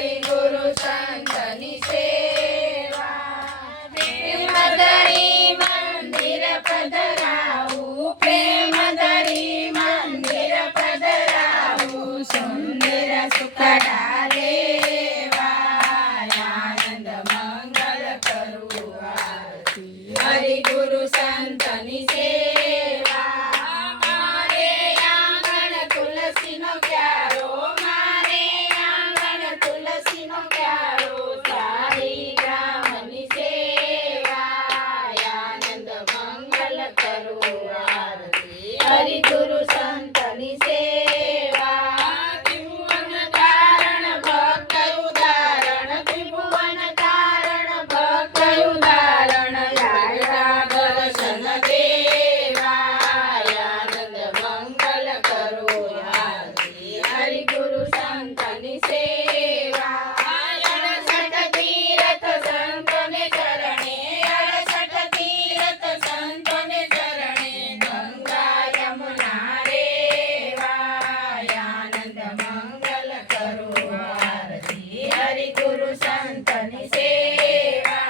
ગુરુ સંતની સેવા પ્રેમ ધરી મંદિર પધરાવું પ્રેમ ધરી મંદિર પધરાવું સુંદર સુખડા લેવા આનંદ મંગલ કરું આરતી હરિ ગુરુ સંતની સેવા મારે આંગણ તુલસીનો ક્યારો મારે આંગણ તુલસીનો ક્યારો સારી ગ્રામની સેવા આનંદ મંગલ કરું આરતી હરિ ગુરુ સંતની સેવા ત્રિભુવન તારણ ભક્ત ઉદાહરણ ત્રિભુવન તારણ ભક્ત ઉદાહરણ લાડવા દર્શન દેવા આનંદ મંગલ કરું આરતી હરિ ગુરુ સંતની સેવા 68 તીર્થ સંતોને ચરણે 68 તીર્થ સંતોને ચરણે ગંગા યમુના રેવા આનંદ મંગલ કરું આરતી હરિ ગુરુ સંતની સેવા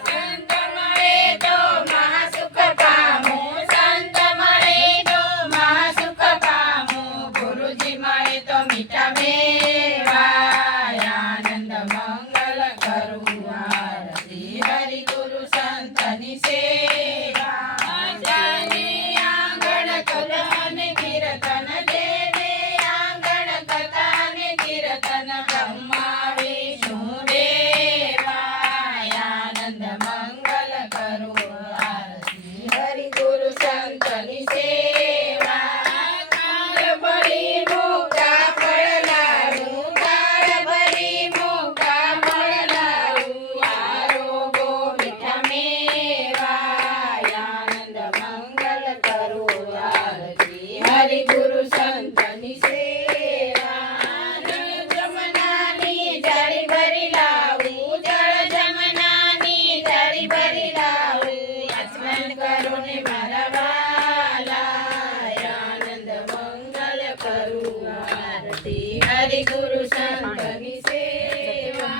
સંત મળે તો મહાસુખ પામું સંત મળે તો મહાસુખ પામું ગુરુજી મળે તો મીઠા મેવા આનંદ મંગલ કરું આરતી હરિ ગુરુ સંતની સેવા જાને આંગણ કથાને કીર્તન દેવે આંગણ કથાને કીર્તન બ્રહ્મા વિષ્ણુ દેવા આનંદ મંગલ કરું આરતી હરિ ગુરુ સંતની સેવા કાળ ભરી મોકા પડલાવું કાળ ભરી મોકા પડલાવું આરોગો મીઠા મેવા આનંદ મંગલ કરું આરતી હરિ ગુરુ સંતની સેવા જળ જમનાની જાળી ભરી લાવું જળ જમનાની જાળી ભરી લાવું આચમન કરો ને મારા વાલા આનંદ મંગલ કરું આરતી હરિ ગુરુ સંતની સેવા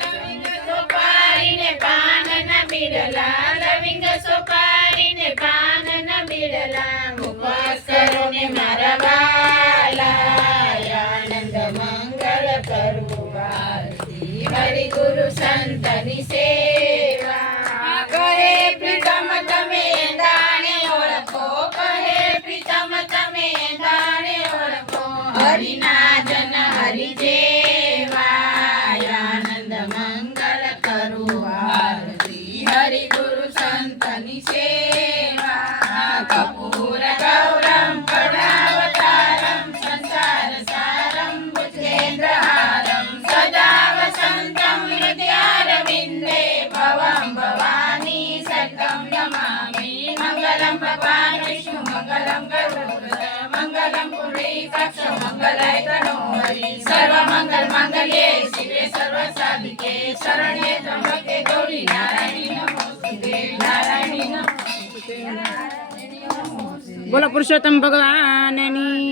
લવિંગ સોપારીને પાન ન બીડલા લવિંગ સોપારીને પાન ન બીડલા ઉપવાસ કરો ને મારા વાલા આનંદ મંગલ કરું આરતી હરિ ગુરુ સંતની સેવા કહે પ્રીતમ તમે દાણે ઓળખો કહે પ્રીતમ તમે દાણે ઓળખો હરિના જન હરિ જેવા આનંદ મંગલ કરું આરતી હરિ ગુરુ સંતની સેવા કપૂર ગૌરમ કરુણાવતારમ સંસાર સારમ ભુજેન્દ્રહારમ સદા વસંતમ હૃદયારવિંદે ભવમ ભવાની સતમ નમામિ મંગલમ ભગવાન વિષ્ણુ મંગલમ ગરુડ મંગલમ પુરીકાક્ષ મંગલાય તનો હરિ સર્વ મંગલ માંગલ્યે શિવે સર્વ સાધિકે શરણ્યે ત્રંબકે ગૌરી નારાયણી નમોસ્તુતે નારાયણી નમોસ્તુતે. બોલો પુરુષોત્તમ ભગવાનની